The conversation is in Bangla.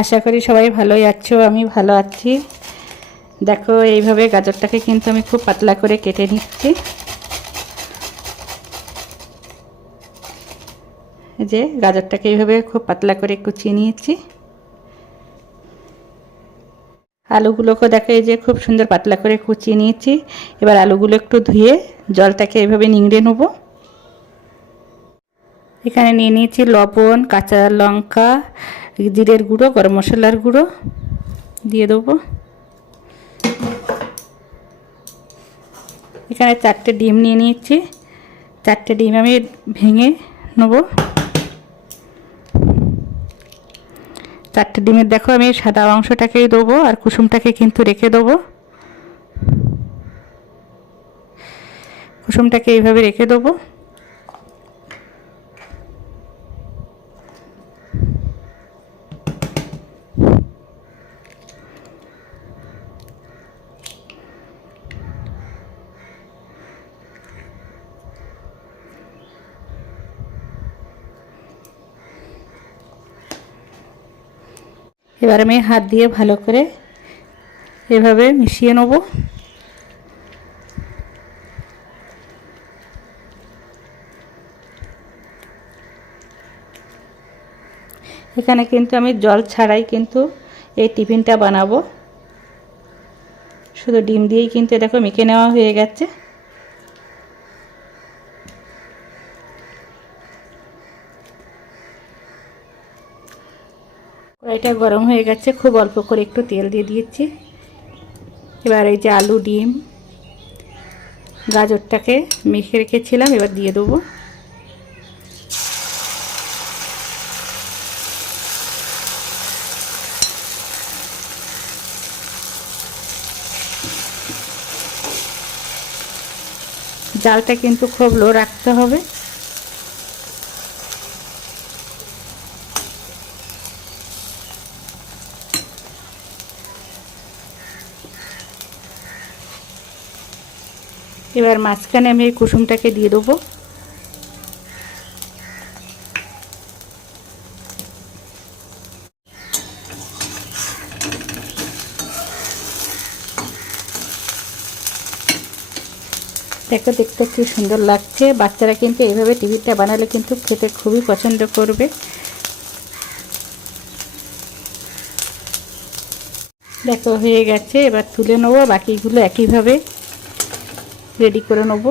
আশা করি সবাই ভালোই আছো, আমি ভালো আছি। দেখো এইভাবে গাজরটাকে কিন্তু আমি খুব পাতলা করে কেটে নিচ্ছি। এই যে গাজরটাকে এইভাবে খুব পাতলা করে কুচিয়ে নিয়েছি। আলুগুলোকে দেখো এই যে খুব সুন্দর পাতলা করে কুচিয়ে নিয়েছি। এবার আলুগুলো একটু ধুয়ে জলটাকে এইভাবে নিংড়ে নেব। এখানে নিয়ে নিয়েছি লবণ, কাঁচা লঙ্কা, জিরের গুঁড়ো, গরম মশলার গুঁড়ো দিয়ে দেবো। এখানে 4টে ডিম নিয়ে নিয়েছি। 4টে ডিম আমি ভেঙে নেব। 4টে ডিমের দেখো আমি সাদা অংশটাকেই দেবো আর কুসুমটাকে কিন্তু রেখে দেবো। কুসুমটাকে এইভাবে রেখে দেবো। এবার আমি হাত দিয়ে ভালো করে এভাবে মিশিয়ে নেব। এখানে কিন্তু আমি জল ছাড়াই কিন্তু এই টিফিনটা বানাবো। শুধু ডিম দিয়েই কিন্তু দেখো মেখে নেওয়া হয়ে গেছে। কড়াইটা গরম হয়ে গেছে, খুব অল্প করে একটু তেল দিয়ে দিয়েছি। এবার এই যে আলু, ডিম, গাজরটাকে মেখে রেখেছিলাম এবার দিয়ে দেবো। জালটা কিন্তু খুব লো রাখতে হবে। এবার মাঝখানে আমি এই কুসুমটাকে দিয়ে দেবো। দেখো দেখতে কি সুন্দর লাগছে। বাচ্চারা কিন্তু এইভাবে টিফিনটা বানালে কিন্তু খেতে খুবই পছন্দ করবে। দেখো হয়ে গেছে, এবার তুলে নেবো। বাকিগুলো একইভাবে রেডি করে নেবো।